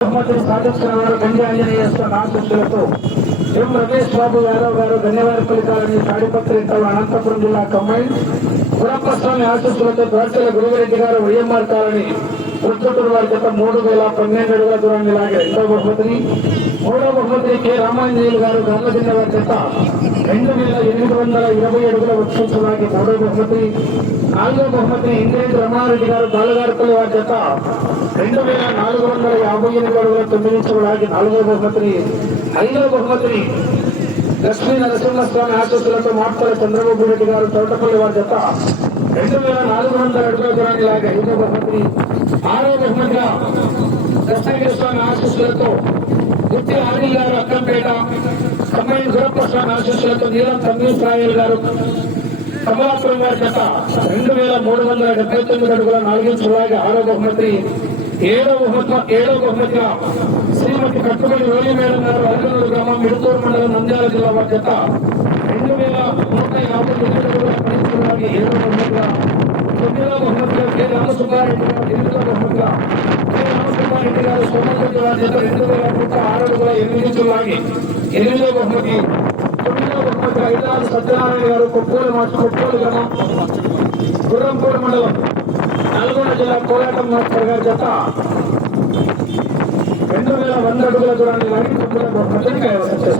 బహుమతిని సాధించిన వారు గంజి ఆంజనేయ ఎం రమేష్ బాబు యాదవ్ గారు ధన్యవాద ఫలితాలని తాడిపత్రి అనంతపురం జిల్లా కమ్మైన్ గురప్ప ఆశస్సులతో దోర్చల ద్వారచల గురువరెడ్డి గారు వైఎంఆర్ కాలనీ ఉత్తూరు వారి గత మూడు వేల పన్నెండు అడుగుల దూరాన్ని లాగే రెండో బహుమతిని మూడో బహుమతిని కె రామాంజనేయులు గారు గర్మజిన్న వారి గత రెండు వేల ఎనిమిది వందల ఇరవై అడుగుల ఉత్సవం లాగే మూడో బహుమతి నాలుగో బహుమతిని ఇంద్రేంద్ర రమణారెడ్డి గారు బాలగారిపల్లి వారి గత రెండు వేల నాలుగు వందల యాభై ఎనిమిది అడుగుల తొమ్మిది ఇంచుల లాగి నాలుగో బహుమతిని ఐదో బహుమతిని లక్ష్మీ నరసింహస్వామి ఆశస్సులతో మాట్లాడే చంద్రబాబు రెడ్డి గారు తోటపల్లి వారి జత. రెండు వేల నాలుగు వందల అడుగుల దూరాన్ని లాగి ఐదో బహుమతిని ఆరో బహుమతిగా దస్తగిరి స్వామి ఆశీస్సులతో గుత్తి ఆదిల్ గారు అక్కంపేట కమ్మాయి గురప్ప స్వామి ఆశీస్సులతో నీలం తమ్మి సాయల్ గారు కమలాపురం గారి గత రెండు వేల మూడు వందల డెబ్బై తొమ్మిది అడుగుల నాలుగించుల లాగి ఆరో బహుమతి ఏడో బహుమతి ఏడో బహుమతిగా శ్రీమతి కట్టుబడి రోలి మేడం గారు అరగనూరు గ్రామం మిడుతూరు మండలం నంద్యాల జిల్లా వారి గత రెండు వేల నూట యాభై తొమ్మిది అడుగుల పదించుల లాగి ఏడో బహుమతిగా తొమ్మిదో బహుమతిగా కె రామసుబ్బారెడ్డి గారు ఎనిమిదో బహుమతిగా కె రామసుబ్బారెడ్డి గారు సోమరెడ్డి వారి జత రెండు వేల నూట ఆరు అడుగుల ఎనిమిది ఇంచుల ఎనిమిదో బహుమతి. తొమ్మిదో బహుమతి ఐదారు సత్యనారాయణ గారు కొప్పూరు మార్చి కొప్పూరు గ్రామం గుర్రంపూడి మండలం నల్గొండ జిల్లా కోలాటం మాస్టర్ గారి చేత రెండు వేల వంద అడుగుల దూరాన్ని లాగి కైవసం